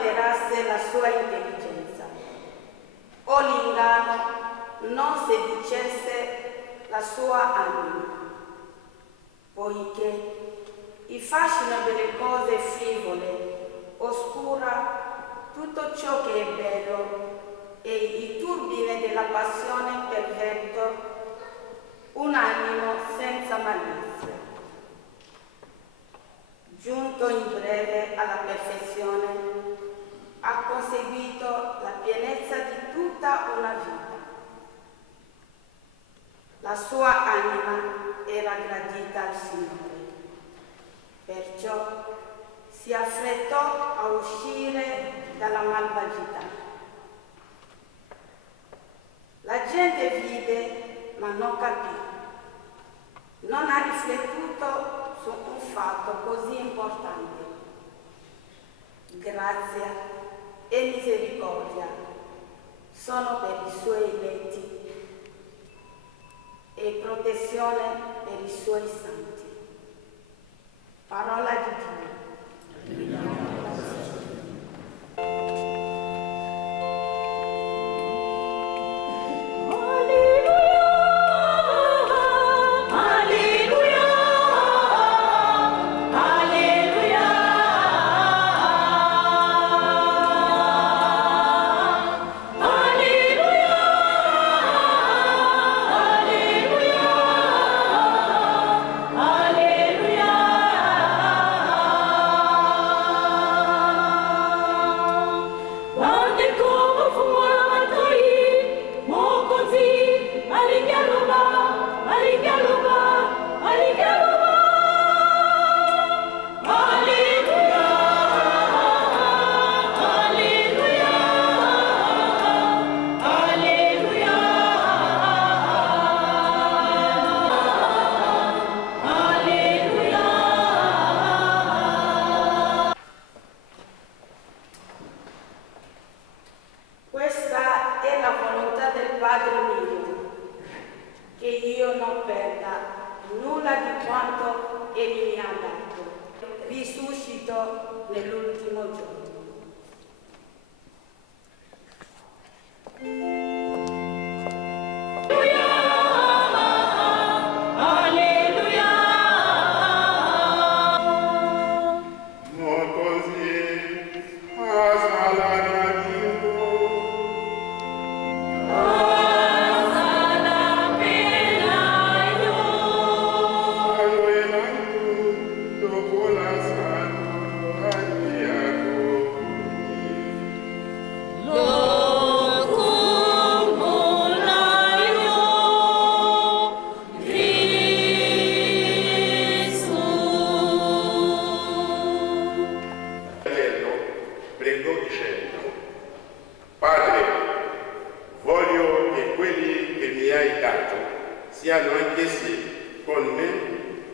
alterasse la sua intelligenza o l'inganno non sedicesse la sua anima, poiché il fascino delle cose frivole oscura tutto ciò che è bello e il turbine della passione perverto un animo senza malizia. Giunto in breve alla perfezione, ha conseguito la pienezza di tutta una vita. La sua anima era gradita al Signore, perciò si affrettò a uscire dalla malvagità. La gente vide, ma non capì. Non ha riflettuto su un fatto così importante. Grazia e misericordia sono per i suoi eletti e protezione per i suoi santi. Parola di Dio. siano anch'essi con me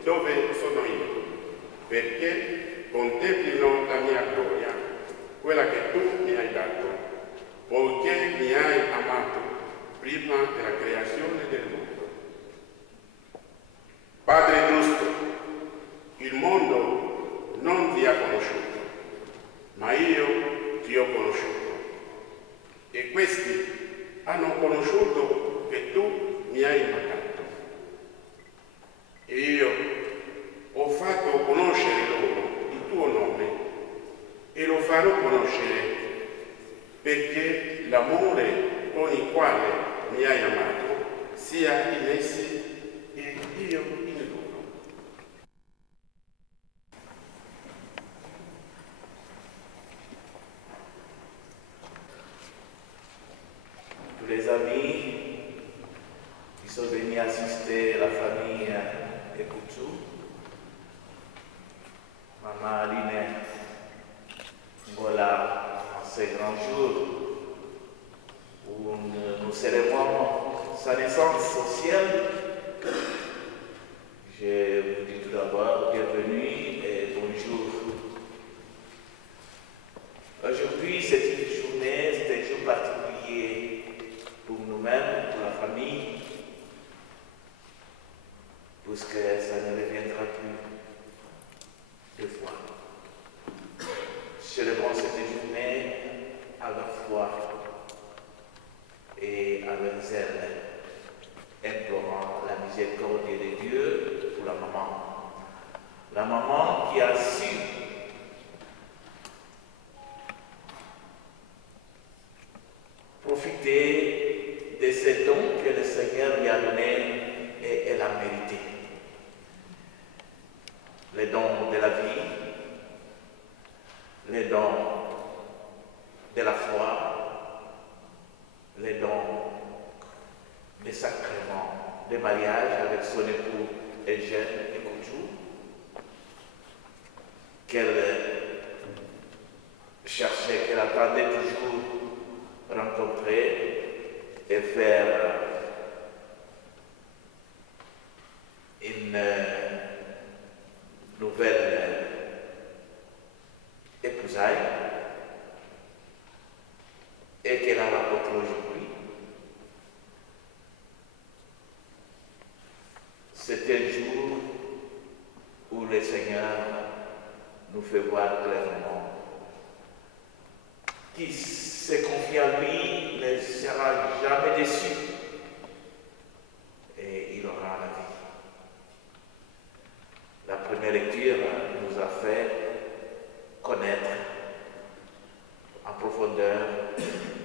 dove sono io, perché contemplino la mia gloria, quella che tu mi hai dato, poiché mi hai amato prima della creazione del mondo. Padre giusto, il mondo non ti ha conosciuto, ma io ti ho conosciuto, e questi hanno conosciuto che tu mi hai mandato. E io ho fatto conoscere loro il tuo nome e lo farò conoscere, perché l'amore con il quale mi hai amato sia in essi e io in loro. Tous les amis qui sont venus assister la famille Ekutu, Maman Aline Ngola, en ces grands jours où nous célébrons sa naissance au ciel, je vous dis tout d'abord bienvenue et bonjour. Aujourd'hui, c'est une journée, c'est un jour particulier pour nous-mêmes, pour la famille, puisque ça ne reviendra plus deux fois. Célébrons cette journée profiter de ces dons que le Seigneur lui a donnés et elle a mérité. Les dons de la vie, les dons de la foi, les dons des sacrements de mariage avec son époux Eugène et Koutou, qu'elle cherchait, qu'elle attendait toujours rencontrer et faire une nouvelle épousaille et qu'elle a rencontré aujourd'hui. C'est un jour où le Seigneur nous fait voir clairement qui se confie à lui ne sera jamais déçu et il aura la vie. La première lecture nous a fait connaître en profondeur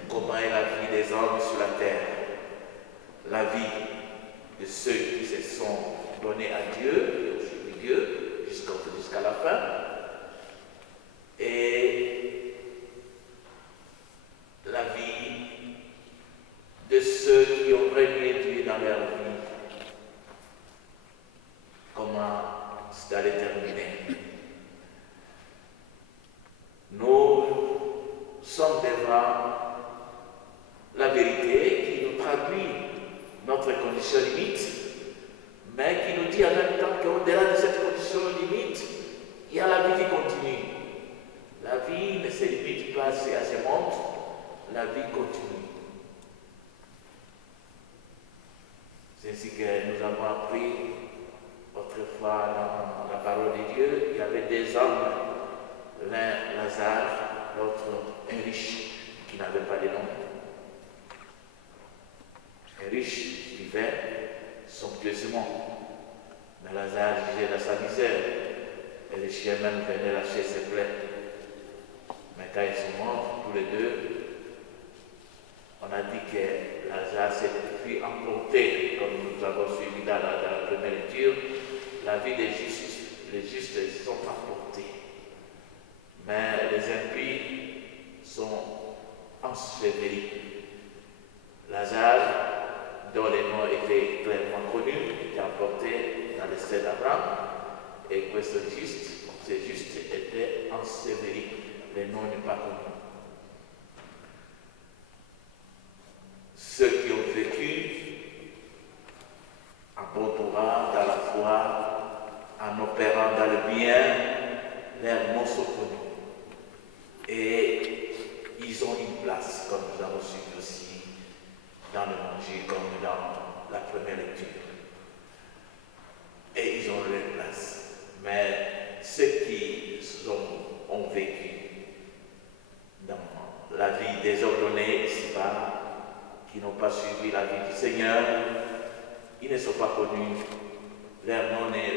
comment est la vie des hommes sur la terre, la vie de ceux qui se sont donnés à Dieu, qui ont suivi Dieu jusqu'à la fin, et la vie de ceux qui ont renié Dieu dans leur vie. Comment c'est allé terminer. Nous sommes devant la vérité qui nous traduit notre condition limite, mais qui nous dit en même temps qu'au-delà de cette condition limite, il y a la vie qui continue. La vie ne se limite pas à ce monde, la vie continue. C'est ainsi que nous avons appris autrefois dans la parole de Dieu. Il y avait deux hommes, l'un Lazare, l'autre un riche qui n'avait pas de nom. Un riche vivait somptueusement, mais Lazare vivait dans sa misère et les chiens même venaient lâcher ses plaies. Mais quand ils sont morts, tous les deux, on a dit que Lazare s'est fait emporter, comme nous avons suivi dans la première lecture, la vie des justes. Les justes sont emportés. Mais les impies sont ensevelis. Lazare, dont les noms étaient clairement connus, était emporté dans le ciel d'Abraham, et que ces justes étaient ensevelis. Les noms n'est pas connus. Ceux qui ont vécu en bon droit, dans la foi, en opérant dans le bien, leurs noms sont connus. Et ils ont une place, comme nous avons suivi aussi dans l'Évangile, comme dans la première lecture. Et ils ont leur place. Mais ceux qui ont vécu dans la vie désordonnée ici-bas, qui n'ont pas suivi la vie du Seigneur, ils ne sont pas connus. Leur nom n'est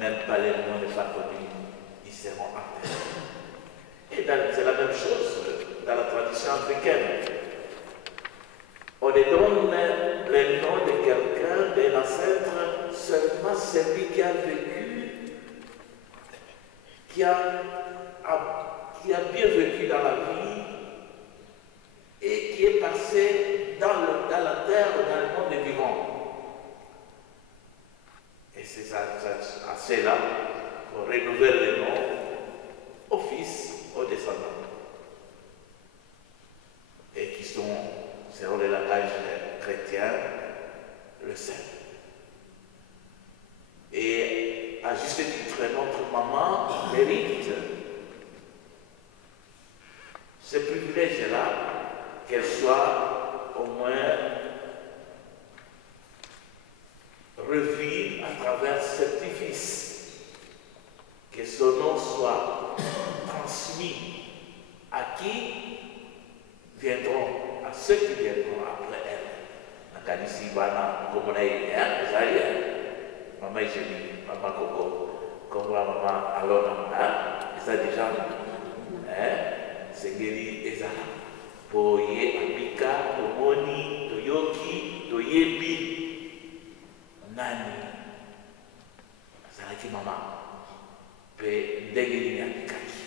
même pas leur nom n'est pas connu. Ils seront enterrés. Et c'est la même chose dans la tradition africaine. On les donne le nom de quelqu'un, de l'ancêtre, seulement celui qui a vécu, qui a bien vécu dans la vie et qui est passé dans la terre, dans le monde des vivants. Et c'est à cela qu'on renouvelle les noms aux fils, aux descendants. Et qui sont, selon le langage chrétien, le saint. Et à juste titre, notre maman mérite ce privilège-là, qu'elle soit au moins revue à travers ce petit-fils, que son nom soit transmis à qui viendront, à ceux qui viendront après elle. Nakanisi bana komunai maman Jésus, maman Coco, comme maman Alona, ça déjà, Sengeri Ezala, Poye Abika, yebi nani azalaki mama mpe ndenge nini abikaki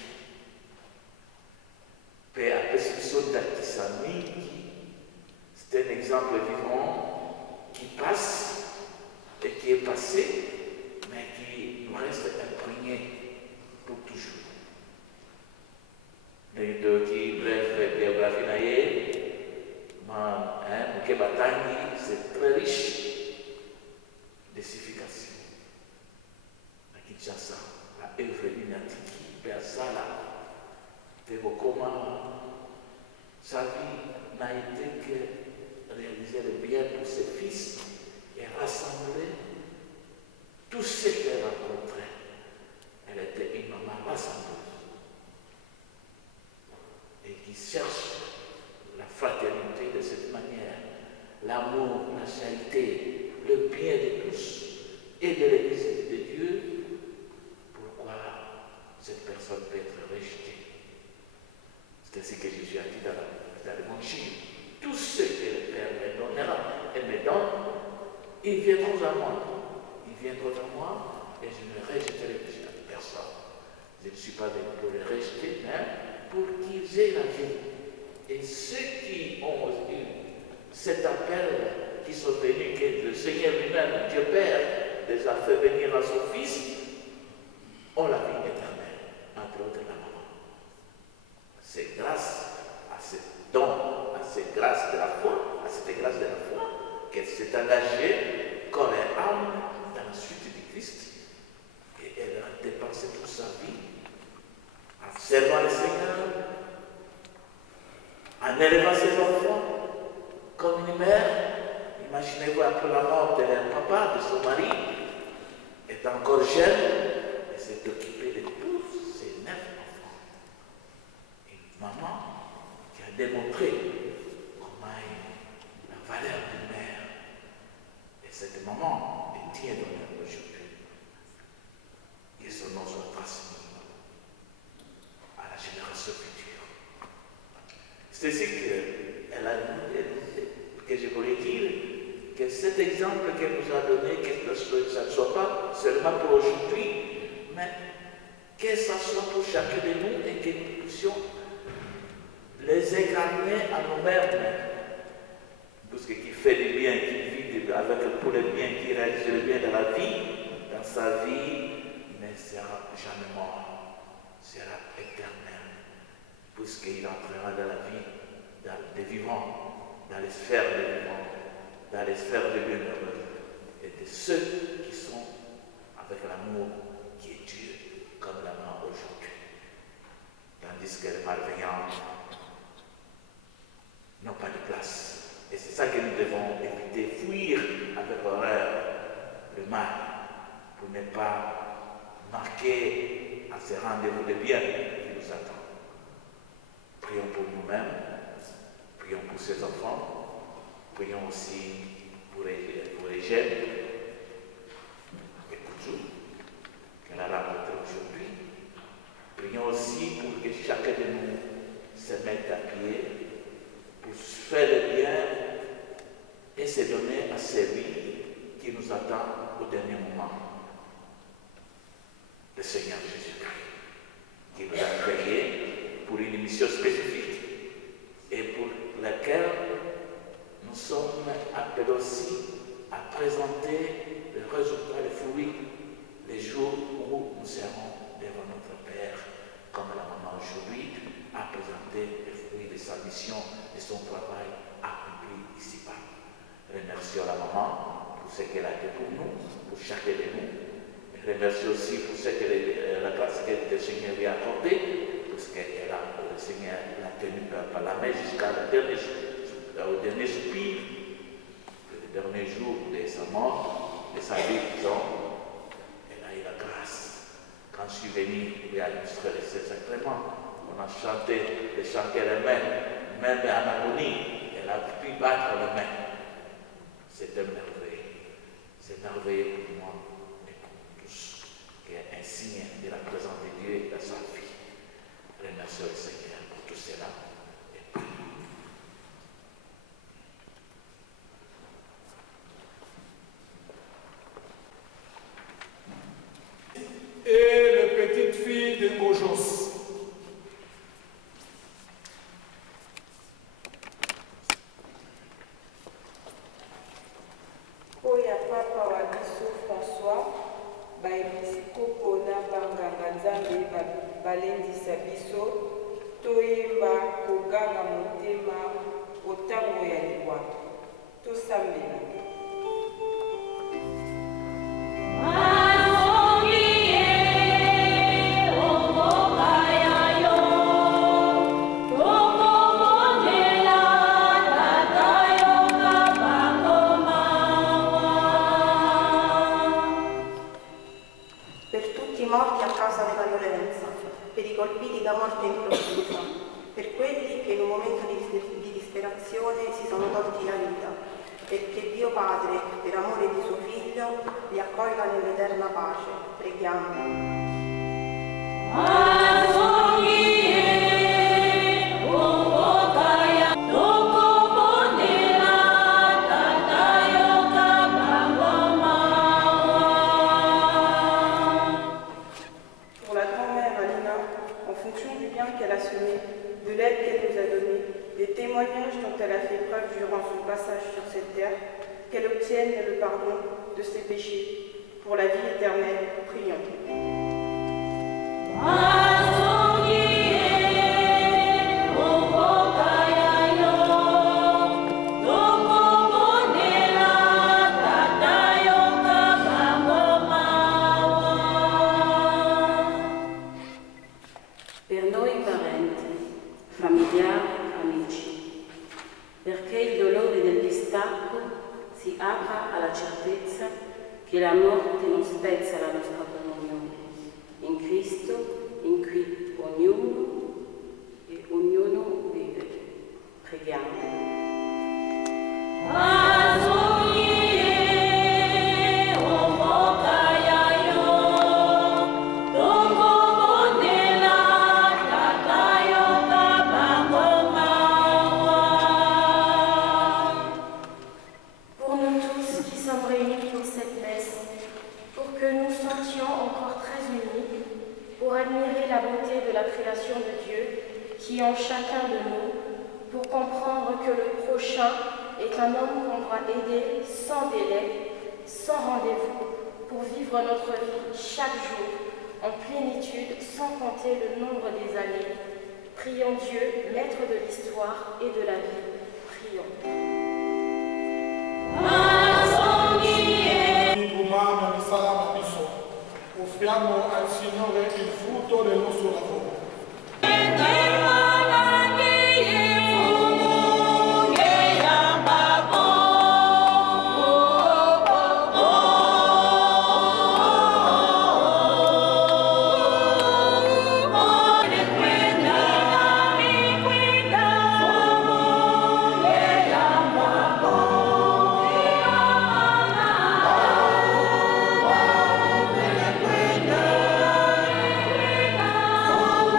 mpe apesi biso ndakisa mingi. C'est un exemple vivant qui passe et qui est passé, mais qui nous reste imprégné pour toujours. Qui bref biographie naïe, Kebatangi, c'est très riche de signification. À Kinshasa, à Evelyn Atiki, Bersala, Tebokoma, sa vie n'a été que réaliser le bien pour ses fils et rassembler tous ceux qu'elle rencontrait. Elle était une maman rassembleuse et qui cherche la fraternité de cette manière, l'amour, la charité, le bien de tous et de l'Église de Dieu. Pourquoi cette personne peut être rejetée? C'est ainsi que Jésus a dit dans l'Évangile. Tous ceux que le Père me donnera et me donne, ils viendront à moi. Ils viendront à moi et je ne rejetterai personne. Je ne suis pas venu pour les rejeter, mais pour qu'ils aient la vie. Et ceux qui ont eu cet appel, qui sont venus, que le Seigneur lui-même, Dieu Père, les a fait venir à son Fils, ont la vie éternelle, entre autres la maman. C'est grâce à ce don, à cette grâce de la foi, qu'elle s'est engagée corps et âme dans la suite du Christ. Et elle a dépensé toute sa vie en servant le Seigneur, en élevant ses enfants comme une mère. Imaginez-vous après la mort de leur papa, de son mari, est encore jeune, et s'est occupée de tous ses 9 enfants. Une maman qui a démontré comment la valeur d'une mère. Et cette maman est digne d'honneur aujourd'hui. Que son nom soit transmis à la génération future. C'est ainsi qu'elle a dit, que je voulais dire, que cet exemple qu'elle nous a donné, que ça ne soit pas seulement pour aujourd'hui, mais que ça soit pour chacun de nous et que nous puissions les examiner à nous-mêmes. Tout ce qui fait du bien, qui vit avec pour le bien, qui réalise le bien dans la vie, dans sa vie, ne sera jamais mort, sera éternel, puisqu'il entrera dans la vie des vivants, dans les sphères des vivants, dans les sphères des bienheureux, et de ceux qui sont avec l'amour qui est Dieu, comme l'amour aujourd'hui. Tandis que les malveillants n'ont pas de place. Et c'est ça que nous devons éviter, fuir avec horreur le mal, pour ne pas marquer à ce rendez-vous de bien qui nous attend. Prions pour nous-mêmes, prions pour ses enfants, prions aussi pour les jeunes, et pour tout, qu'elle a rencontré aujourd'hui. Prions aussi pour que chacun de nous se mette à pied pour faire le bien et se donner à celui qui nous attend au dernier moment. Le Seigneur Jésus-Christ, qui nous a créés pour une mission spécifique et pour laquelle nous sommes appelés aussi à présenter le résultat, les fruits, les jours où nous serons devant notre Père, comme la maman aujourd'hui a présenté les fruits de sa mission, de son travail accompli ici-bas. Remercions la maman pour ce qu'elle a fait pour nous, pour chacun de nous. Et remercions aussi pour ce que la grâce que le Seigneur lui a accordée, parce que le Seigneur l'a tenue par la main jusqu'au dernier soupir, le dernier jour de sa mort, de sa vie, disons. Elle a eu la grâce. Quand je suis venu lui administrer les sacrements, on a chanté les chants qu'elle aimait, même en agonie, elle a pu battre les mains. C'était merveilleux. C'est merveilleux pour moi et pour tous, qui est un signe de la présence de Dieu dans sa vie. Remercions le Seigneur pour tout cela. Et prions. bambino. Per tutti i morti a causa della violenza, per i colpiti da morte improvvisa, per quelli che in un momento di disperazione si sono tolti la vita, perché Dio Padre, per amore di suo Figlio, li accolga nell'eterna pace. Preghiamo. Pour la grand-mère Alina, en fonction du bien qu'elle a semé, de l'aide qu'elle nous a donnée, des témoignages dont elle a fait preuve durant son passage sur cette terre, qu'elle obtienne le pardon de ses péchés. Pour la vie éternelle, prions. Per noi parenti, familiari, amici, perché il dolore del distacco si apra alla certezza che la morte non spezza la nostra comunione in Cristo, in cui ognuno vive. Preghiamo. Pour nous tous qui sommes réunis pour cette messe, pour que nous sentions encore très unis, pour admirer la beauté de la création de Dieu qui est en chacun de nous, pour comprendre que le prochain est un homme qu'on doit aider sans délai, sans rendez-vous, pour vivre notre vie chaque jour en plénitude sans compter le nombre des années. Prions Dieu, maître de l'histoire et de la vie. Prions. Umana ni salama biso. Offriamo al Signore il frutto del nostro lavoro. Oh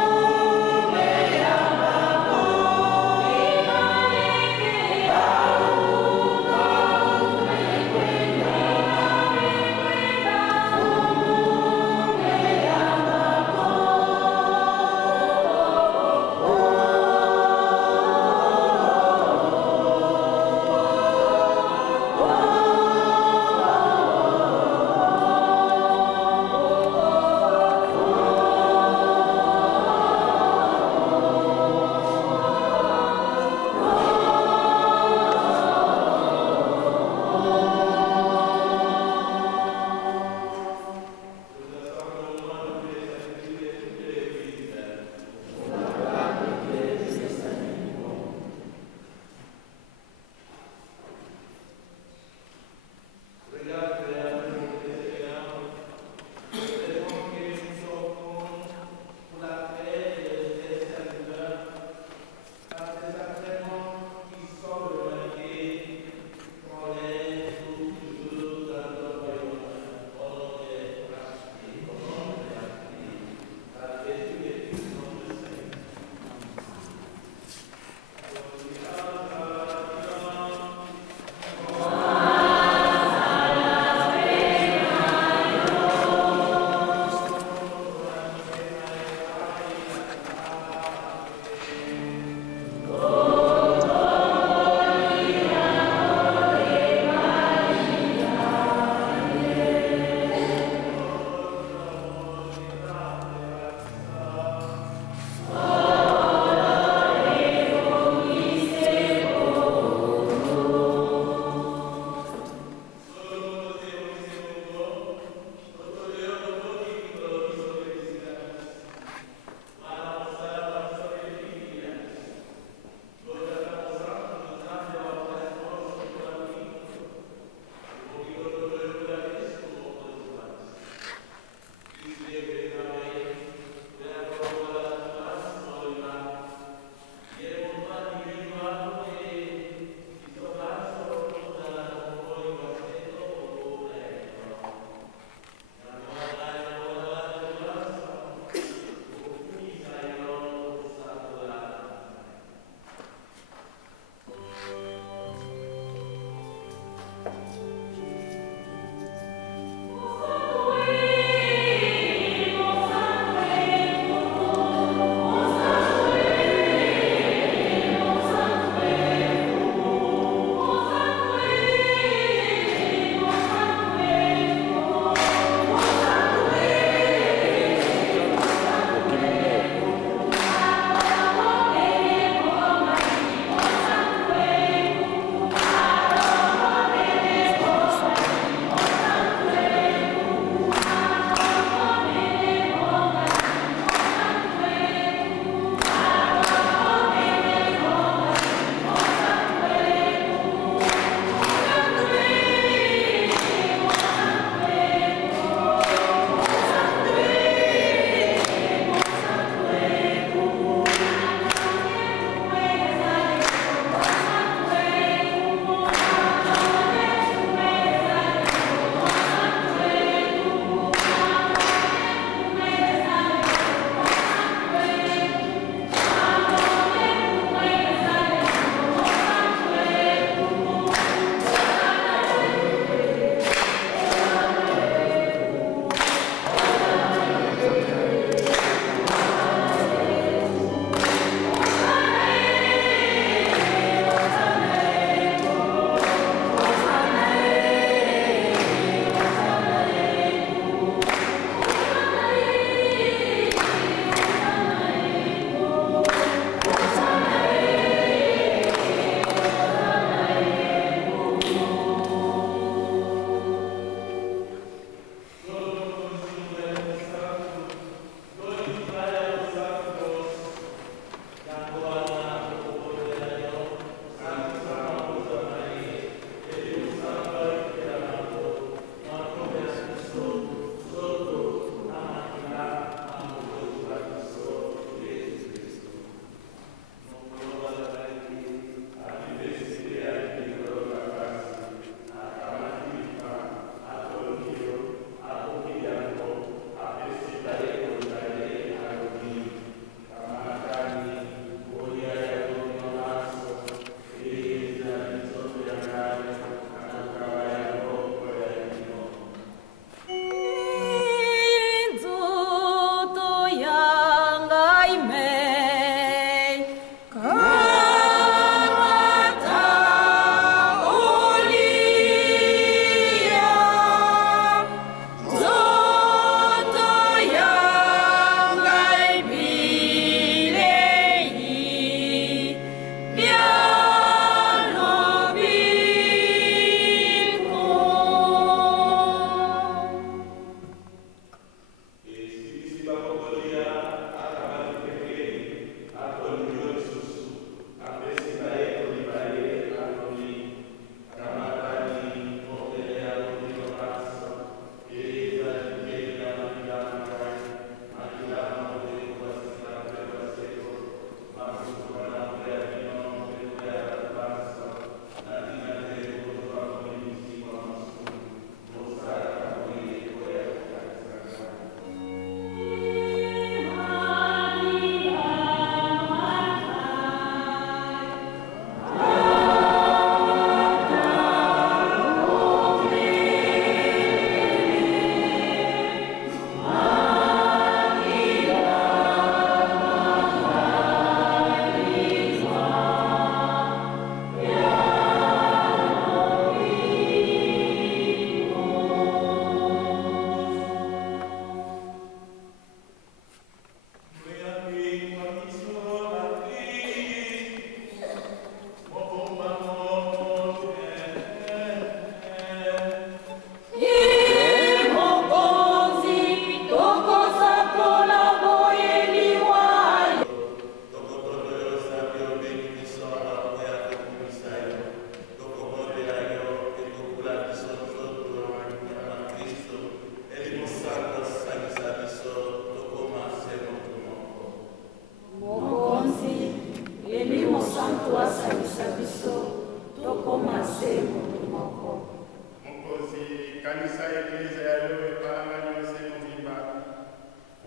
Mukozi kanisa eklesia yalo epalanga nyonse mobimba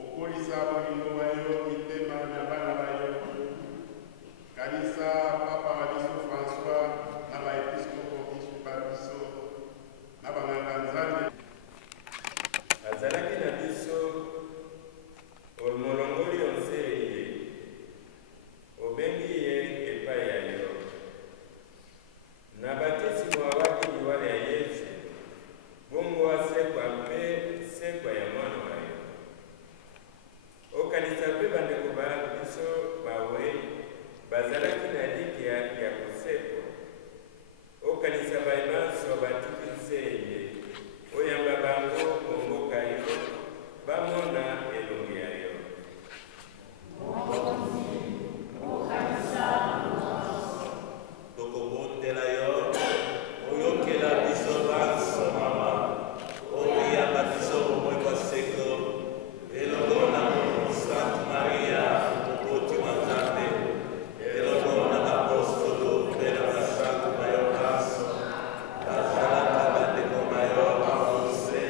okolisa bolingo bayo mitema na bana bayo kanisa papa wa biso François na baepiskopo biso na banganga nzambe azalaki na biso molongoli onseye obengi ye epai ya yo na batisi mwawaki liwala ya Yesu bongo asekwa mpe sekwa ya mwana wa yo okanisa mpe bandeko ba biso bawe bazalaki na liki ya kosekwa okanisa bayebanso batiki nseye oyamba bango momboka yo bamona elongi ya yo tokobondela yo oyokela biso banso mama oyamba biso bomoi kwa seko elongo na Sainte Maria mokoti wa Nzambe elongo na bapostolo mpe na basantu bayo banso bazalaka bandeko bayo bamonse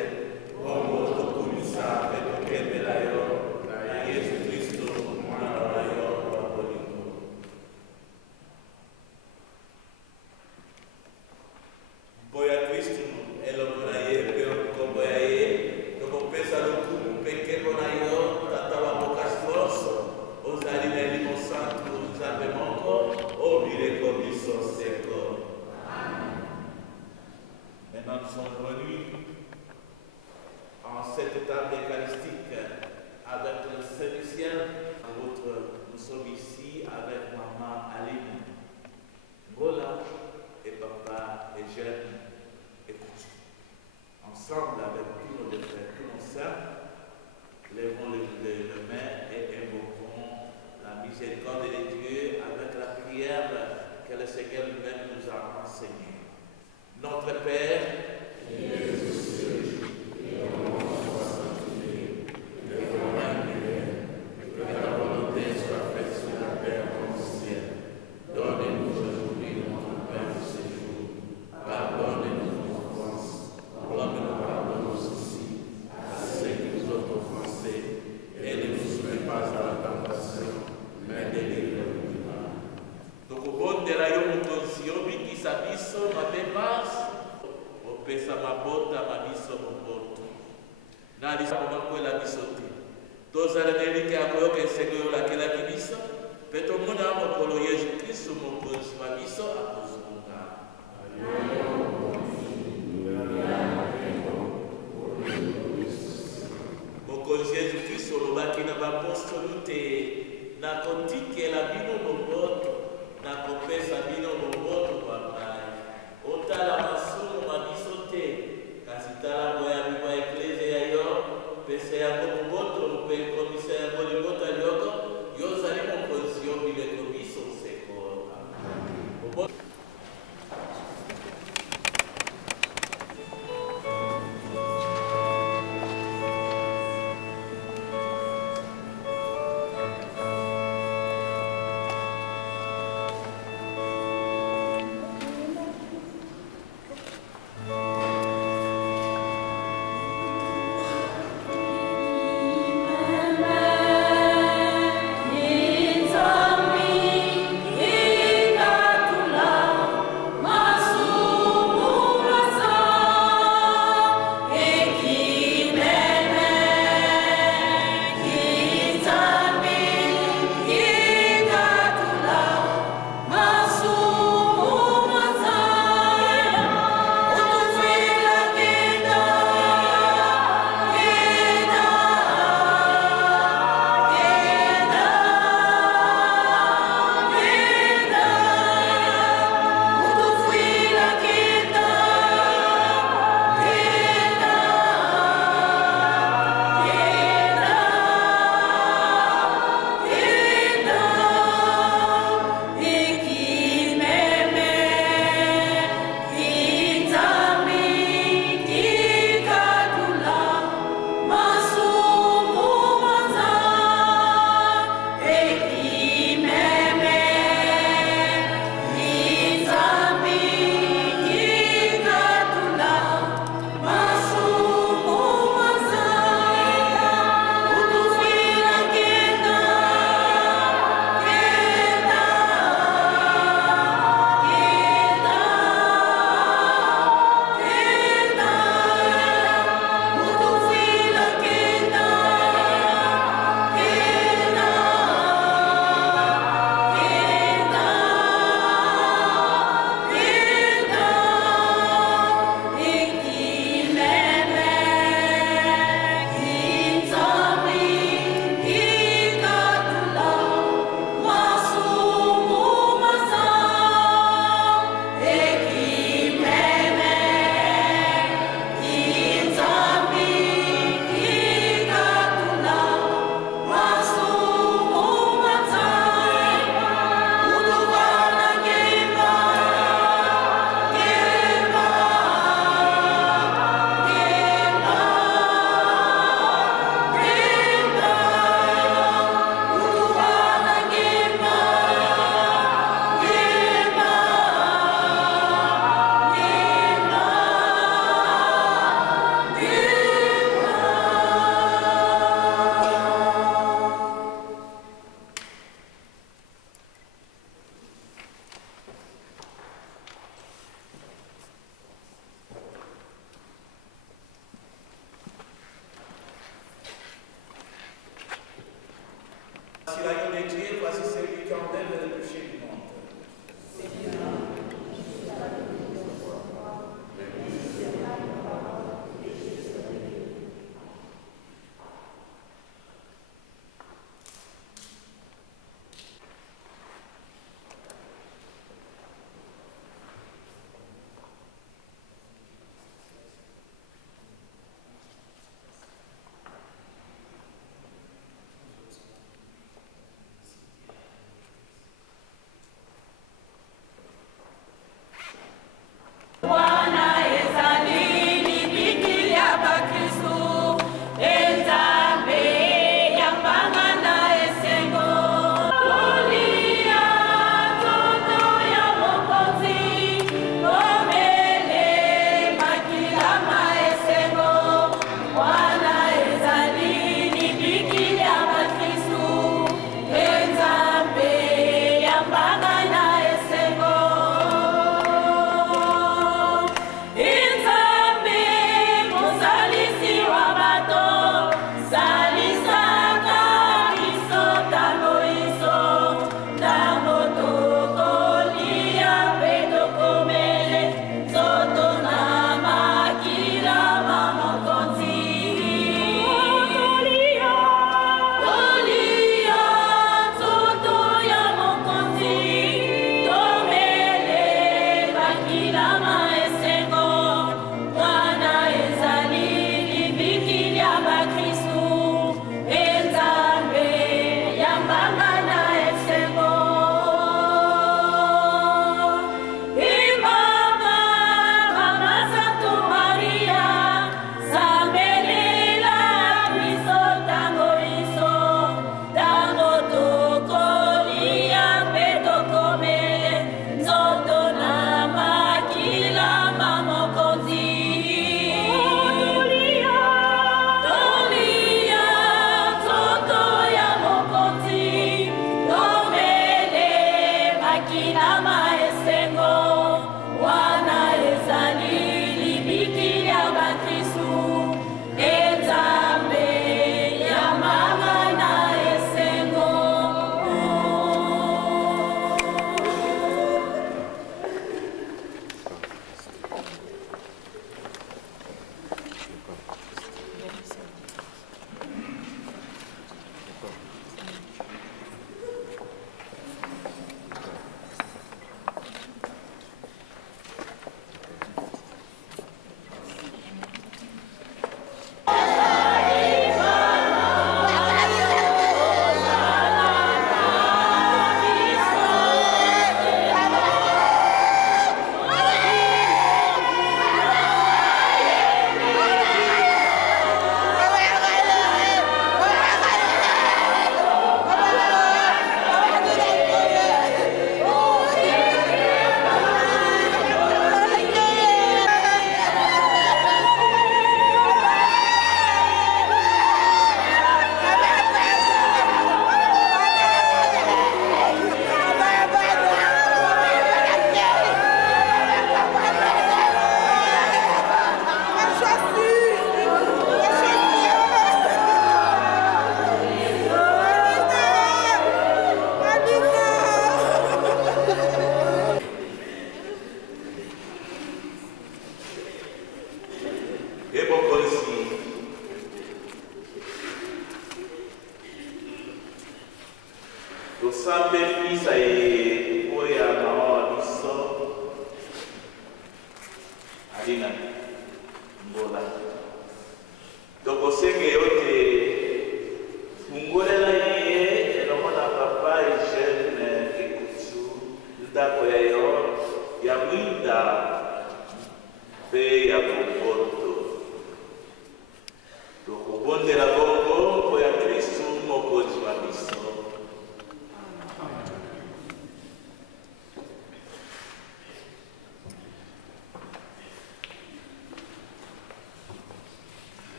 bongo tokumisa mpe tokembela yo na Yesu Kristo mwana wa yo wa bolingo mpo ya Kristo elongo na ye mpe nkombo ya ye tokopesa lokumu mpe nkembo na yo tata wa mokasi nyonso ozali na elimo santu Nzambe moko obileko biso seko. Maintenant nous sommes venus en cette table eucharistique avec le Saint du ciel. Nous sommes ici avec maman Aline, Ngola et papa Eugène et Koutou. Ensemble avec tous nos frères, tous nos sœurs, lèvons les mains et invoquons la miséricorde de Dieu avec la prière que le Seigneur lui-même nous a enseignée. Notre Père, qui es aux cieux, que ton nom soit sanctifié, que ton règne vienne, que ta volonté soit faite sur la terre comme au ciel. Donne-nous aujourd'hui notre pain de ce jour. Pardonne-nous nos offenses, comme nous pardonnons aussi à ceux qui nous ont offensés, et ne nous soumets pas à la tentation, mais délivre-nous du mal. Tokobondela yo mokonzi obikisa biso mabebas opesa mabota mabiso moboto nalisa komakwela biso te tozala na elike ya koyoka esengo oyo olakelaki biso mpe tomona mokolo Yesu Kristo mokonzi mabiso akozonga mokonzi Yesu Kristo olobaki na bapostolo te nakotikela bino moboto nakopesa bino moboto papai otala masumu mabiso te kasi tala boyambi bwa eklezia ya yo pesa yango moboto mpe komisa yango libota lioko yo ozali mokonzi yo bileko biso seko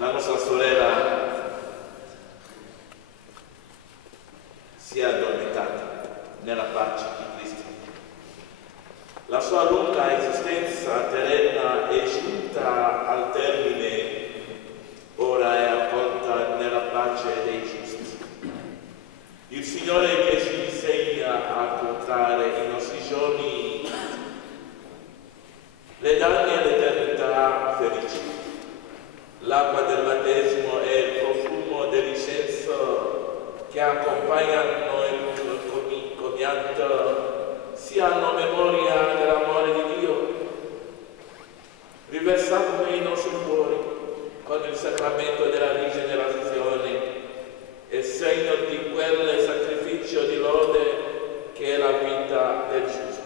La nostra sorella si è addormentata nella pace di Cristo. La sua lunga esistenza terrena è giunta al termine, ora è accolta nella pace dei giusti. Il Signore che ci insegna a contare i nostri giorni le danni all'eternità felici. L'acqua del battesimo e il profumo dell'incenso che accompagnano il commiato siano memoria dell'amore di Dio, riversato nei nostri cuori con il sacramento della rigenerazione e segno di quel sacrificio di lode che è la vita del giusto.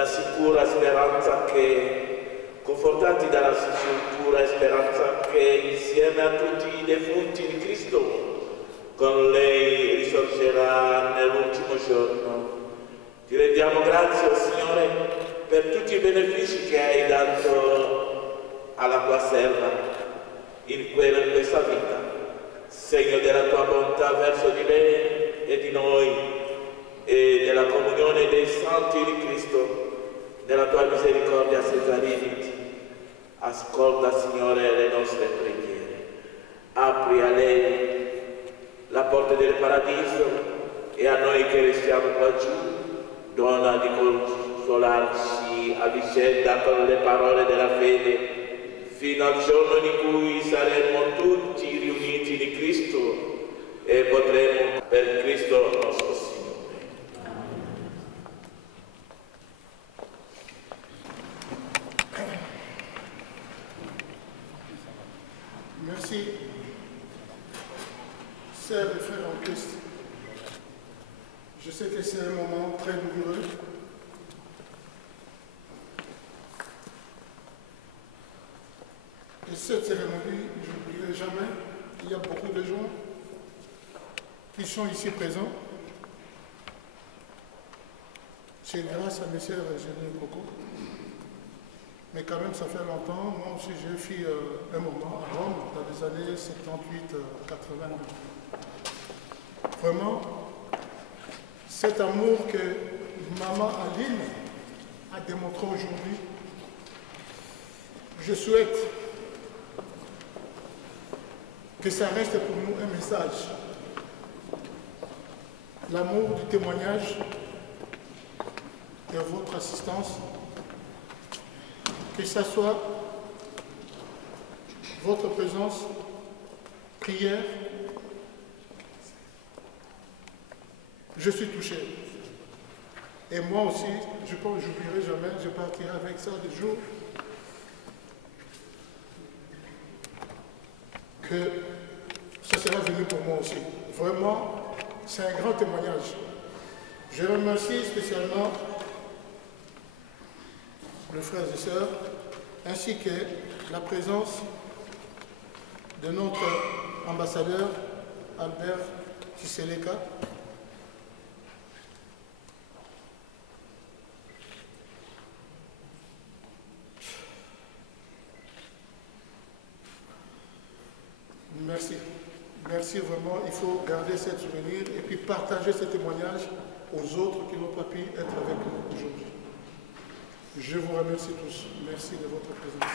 la sicura speranza che, confortanti dalla sicura speranza che insieme a tutti i defunti di Cristo, con lei risorgerà nell'ultimo giorno. Ti rendiamo grazie, oh Signore, per tutti i benefici che hai dato alla tua serva in questa vita, segno della tua bontà verso di lei e di noi e della comunione dei santi di Cristo, nella tua misericordia senza limiti. Ascolta, Signore, le nostre preghiere. Apri a lei la porta del paradiso e a noi che restiamo qua giù, dona di consolarci a vicenda con le parole della fede, fino al giorno in cui saremo tutti riuniti di Cristo e potremo per Cristo nostro Signore. Merci, sœurs et frères en Christ. Je sais que c'est un moment très douloureux. Et cette cérémonie, je n'oublierai jamais, il y a beaucoup de gens qui sont ici présents. C'est grâce à mes sœurs Eugénie et Coco. Mais quand même, ça fait longtemps. Moi aussi, j'ai fait un moment à Rome, dans les années 78-82. Vraiment, cet amour que maman Aline a démontré aujourd'hui, je souhaite que ça reste pour nous un message. L'amour du témoignage de votre assistance, que ce soit votre présence, prière. Je suis touché. Et moi aussi, je pense que je n'oublierai jamais, je partirai avec ça des jours. Que ça sera venu pour moi aussi. Vraiment, c'est un grand témoignage. Je remercie spécialement les frères et sœurs, ainsi que la présence de notre ambassadeur Albert Tshiseleka. Merci. Merci vraiment. Il faut garder ce souvenir et puis partager ce témoignage aux autres qui n'ont pas pu être avec nous aujourd'hui. Je vous remercie tous. Merci de votre présence.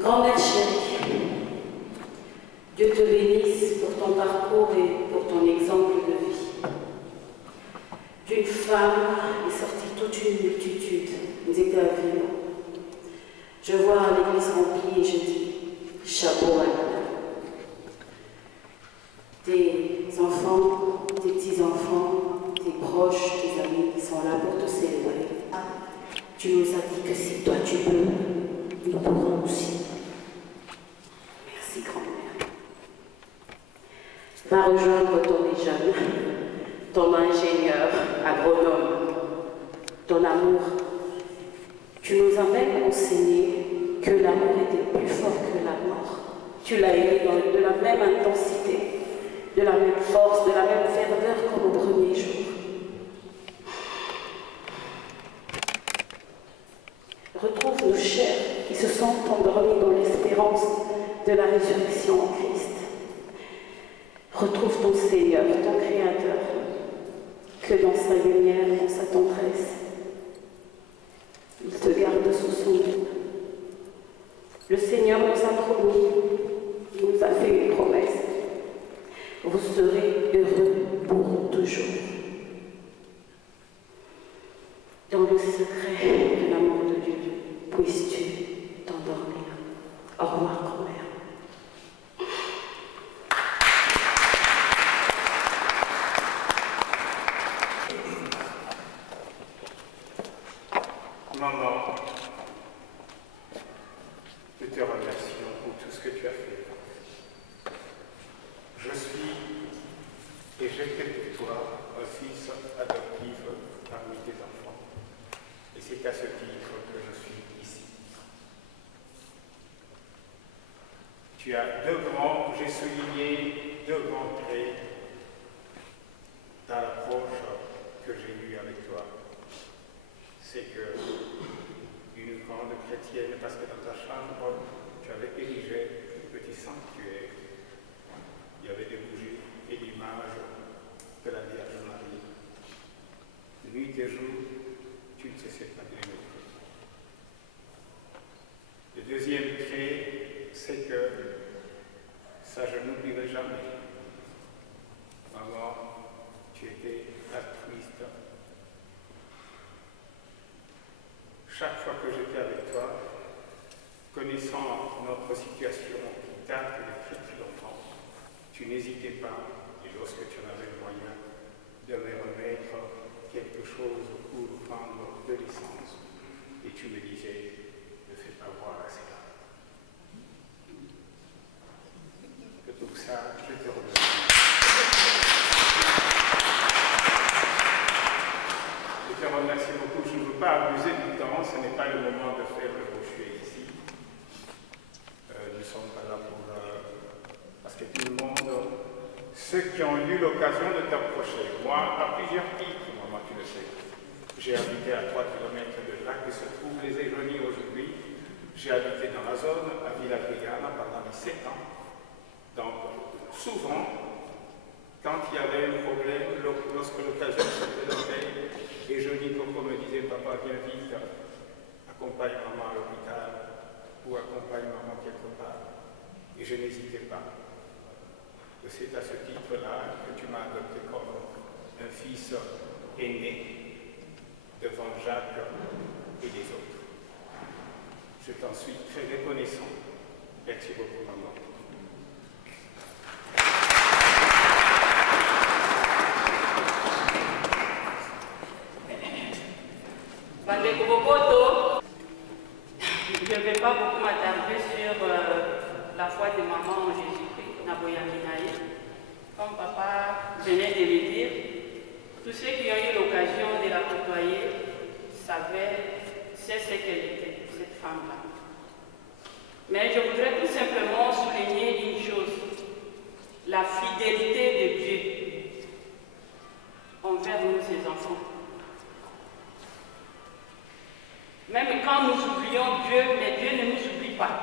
Grand-mère chérie, Dieu te bénisse pour ton parcours et pour ton exemple de vie. D'une femme est sortie toute une multitude d'États-Unis. Je vois l'église remplie et je dis chapeau à elle. Tes enfants, tes petits-enfants, tes proches, tes amis qui sont là pour te célébrer. Tu nous as dit que si toi tu peux, nous pourrons aussi. Merci grand-mère. Va rejoindre ton jeune, ton ingénieur, agronome, ton amour. Tu nous as même enseigné que l'amour était plus fort que la mort. Tu l'as aimé de la même intensité, de la même force, de la même ferveur comme au premier jour. Retrouve nos chers qui se sont endormis dans l'espérance de la résurrection en Christ. Retrouve ton Seigneur, ton Créateur, que dans sa lumière, dans sa tendresse, il te garde sous son aile. Le Seigneur nous a promis, il nous a fait une promesse. Vous serez heureux pour toujours. Dans le secret de l'amour de Dieu, puisses-tu t'endormir. Au revoir, grand-mère. Maman, nous te remercions pour tout ce que tu as fait. seras un fils adoptif parmi tes enfants. Et c'est à ce titre que je suis ici. Tu as j'ai souligné deux grands traits dans l'approche que j'ai eue avec toi. C'est que une grande chrétienne, parce que dans ta chambre, tu avais érigé un petit sanctuaire. Il y avait des bougies et l'images de la Vierge Marie. Nuit et jour, tu ne cessais pas de les mettre. Le deuxième trait, c'est que ça, je n'oublierai jamais. Maman, tu étais altruiste. Chaque fois que j'étais avec toi, connaissant notre situation qui date de très très longtemps, tu n'hésitais pas, et lorsque tu en avais le moyen, de me remettre quelque chose pour prendre de l'essence. Et tu me disais, ne fais pas voir à cela. Que tout ça, je te remercie. Je te remercie beaucoup. Je ne veux pas abuser du temps, ce n'est pas le moment de faire le brochure ici. Nous ne sommes pas là pour... parce que tout le monde, ceux qui ont eu l'occasion de t'approcher, moi, à plusieurs titres, maman, tu le sais, j'ai habité à 3 km de là que se trouvent les Éjonies aujourd'hui. J'ai habité dans la zone, à Villa Brigana, pendant les 7 ans. Donc, souvent, quand il y avait un problème, lorsque l'occasion se présentait, et Johnny Coco me disait, papa, viens vite, accompagne maman à l'hôpital, ou accompagne maman quelque part. Et je n'hésitais pas. C'est à ce titre-là que tu m'as adopté comme un fils aîné devant Jacques et les autres. Je t'en suis très reconnaissant. Merci beaucoup, maman. Je ne vais pas beaucoup m'attarder sur la foi de maman en Jésus-Christ, Naboyaminaï. Comme papa venait de le dire, tous ceux qui ont eu l'occasion de la côtoyer c'est ce qu'elle était, cette femme-là. Mais je voudrais tout simplement souligner une chose, la fidélité de Dieu envers nous, ses enfants. Même quand nous oublions Dieu, mais Dieu ne nous oublie pas.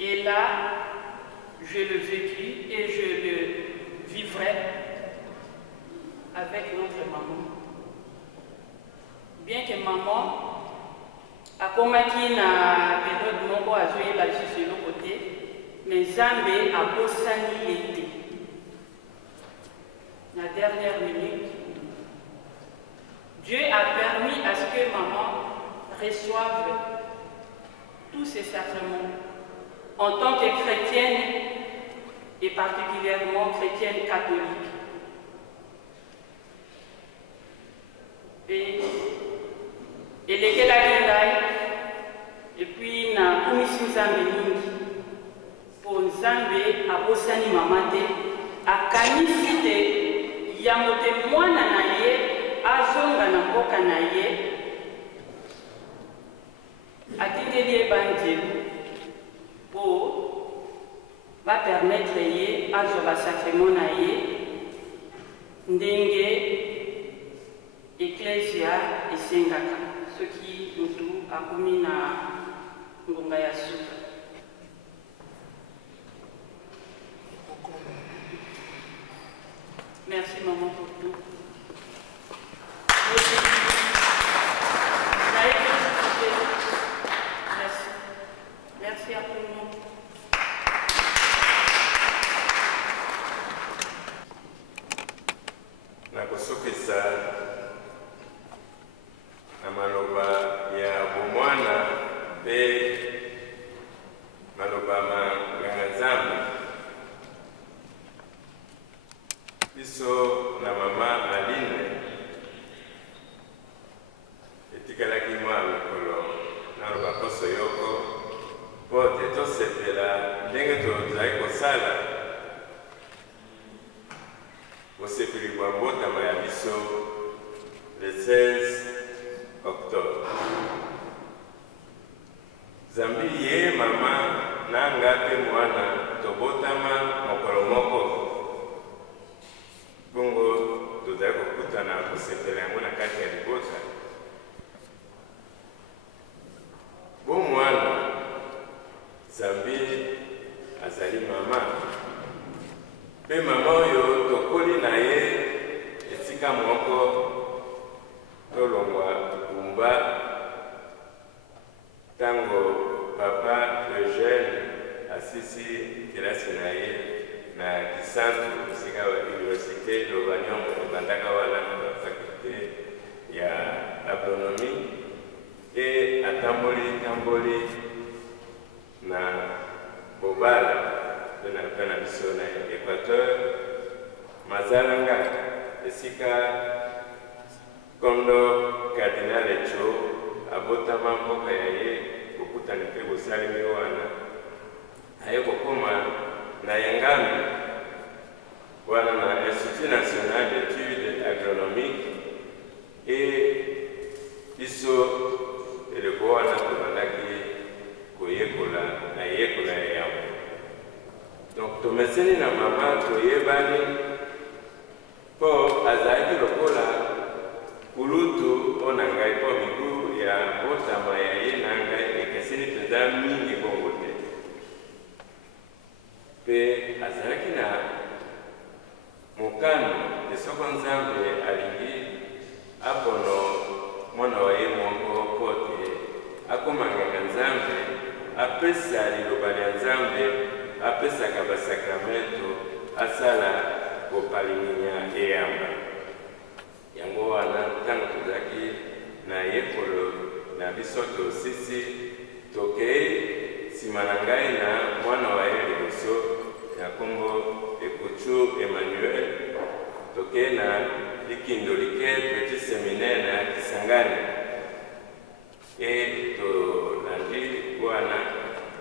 Et là, je le vécu et je le vivrai avec notre maman. Bien que maman a combattu na période moko azoye la sur le côté, mais Zambé a bossani l'été. La dernière minute, Dieu a permis à ce que maman reçoive tous ces sacrements en tant que chrétienne et particulièrement chrétienne catholique. Et lesquels et puis na commission Zambé pour Zambé a bosani mamate a kanifite yamote mwana na ye azonga na mboka na ye atindeli ebandeli po va permettre ye azwa sacrement na ye ndenge Ecclesia esengaka soki mutu akomi na ngonga ya suka. Merci maman pour tout. Merci. Merci à tout le monde. Nakosokesa amaloba ya bomwana pe maloba manganga biso na mama Aline etikalaki mwa mikolo naloba poso yoko po te tosepela ndenge tozali kosala bosepeli bwa mbotama ya biso le 16 octobre. Zambi ye mama nanga pe mwana tobotama mokolo moko. Bongo tozali kokutana kosepela yango na kati ya libota. Bo mwana Zambi azali mama. Pe mama oyo tokoli na ye esika moko tolongwa bumba tango papa Eugène asisi kelasi na ye na Kisantu esika wa université Lobanyong ebandaka wana na faculté ya agronomie e atamboli na Bobala na biso na Équateur mazalanga esika kondo Cardinal Echo abotama mboka ya ye kokutana mpe bosalemi wana aye kokoma na Yangami wana na Institut National d'Études Agronomiques et biso eleko wana tobandaki koyekola na yekola ya yango. Donc tomeseni na mama toyebani po azalaki lokola kulutu ona ngai po miku ya botama ya ye na ngai ekeseni mpenza mingi bongo te. Pe azalaki na mokano esoko Nzambe alingi apono mwana wa ye moko po te akomangaka Nzambe apesa liloba lya Nzambe apesaka basakramento asala kopalinginya eyamba. Yango wana ntango tozalaki na yekolo na biso tosisi tokei nsima na ngai na mwana wa ye liboso ya kombo Ekuchu Emmanuel tokei na likindo like petit séminaire na Kisangani e tolandi wana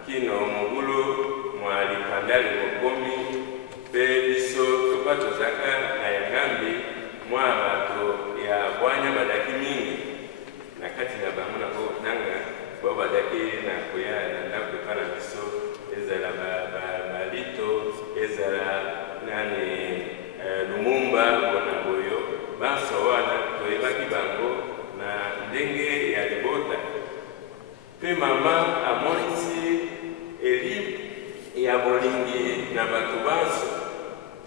kino mobulu mwa lipandali mokomi pe biso toka tozaka na Yangambi mwa bato ya bwanya badaki mingi na kati na bango na kokotanga bao badaki na koya na ndako epa na biso ezala balito ezala nani Lumumba wana boyo banso wana toyebaki bango na ndenge ya libota. Pe mama amonisi eli ya bolingi na bato banso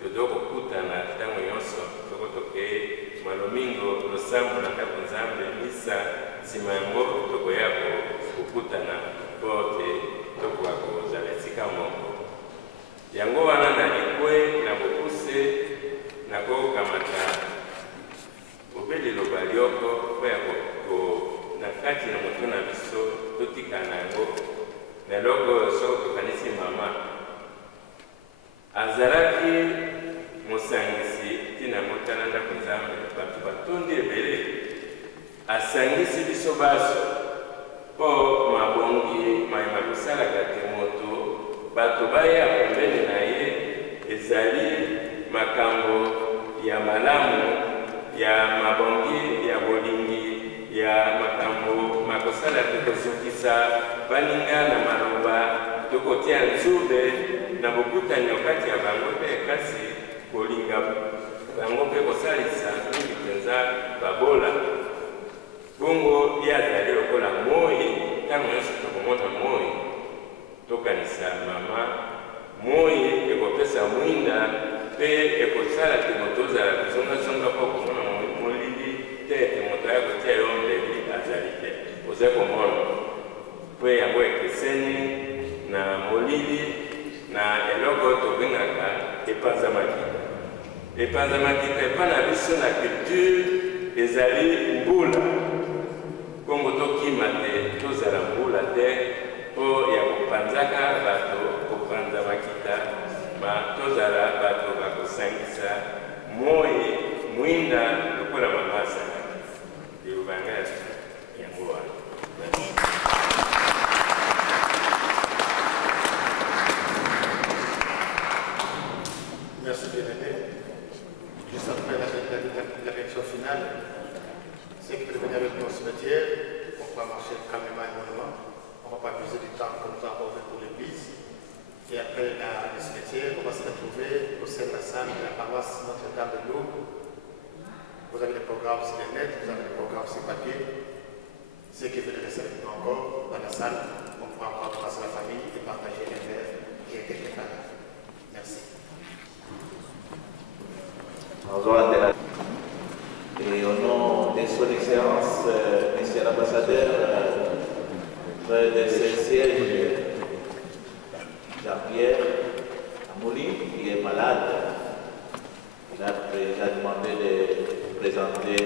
tozo kokutana ntango nyonso soko tokei malomingo losambo na ndako Nzambe misa nsima yango tokoya kokutana po te tokoka kozala esika moko. Yango wana na likwe na bokuse nakokamata obeli loba lioko po ya na kati na moto na biso totikana yango na eloko soko tokanisi mama azalaki mosangisi tina motala ndako Nzambe bato batondi ebele asangisi biso baso po mabongi mayema kosalaka te moto bato baya pembeni na ye ezali makambo ya malamu ya mabongi ya bolingi ya makambo makosala te kozokisa baninga na maloba tokotia nzube na bokutani kati ya bango mpe kasi kolinga bango mpe kosalisa mingi mpenza babola. Bongo ye azali lokola moi ntango nyonso tokomona moi tokanisa mama moi ekopesa mwinda mpe ekosala te moto ozala kozongazonga mpo komona molili te ete moto aya kotia yo mbeli azali te oza komona mpo yango ekeseni na molili na eloko tobengaka epanzamakita. Epanzamakita epa na biso na culture ezali mbula kongo tokima te tozala mbula te mpo ya kopanzaka bato kopanza makita ma tozala bato bakosangisa moi mwinda lokola mamasa elobanga yango wana. Merci bien-aimé. l'intervention finale. Ceux qui veulent venir avec nous au cimetière, on va marcher calmement et mollement. On ne va pas abuser du temps que nous avons fait pour l'église. Et après le cimetière, on va se retrouver au sein de la salle de la paroisse Notre-Dame de Lourdes. Vous avez des programmes sur le net, vous avez des programmes sur papier. Ceux qui veulent rester avec nous encore dans la salle, on pourra embrasser la famille et partager les verres et quelques paroles. Merci. Et au nom de son excellence, monsieur l'ambassadeur, près de ce siège, Jean-Pierre Amouli, qui est malade, il a demandé de présenter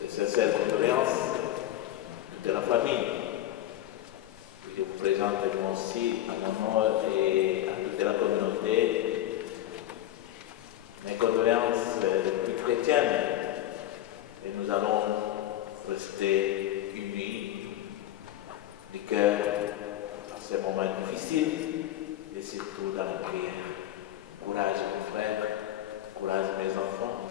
ses sincères condoléances de la famille. Je vous présente moi aussi à mon nom et à toute la communauté mes condoléances les plus chrétiennes, et nous allons rester unis du cœur dans ces moments difficiles et surtout dans la prière. Courage mes frères, courage mes enfants,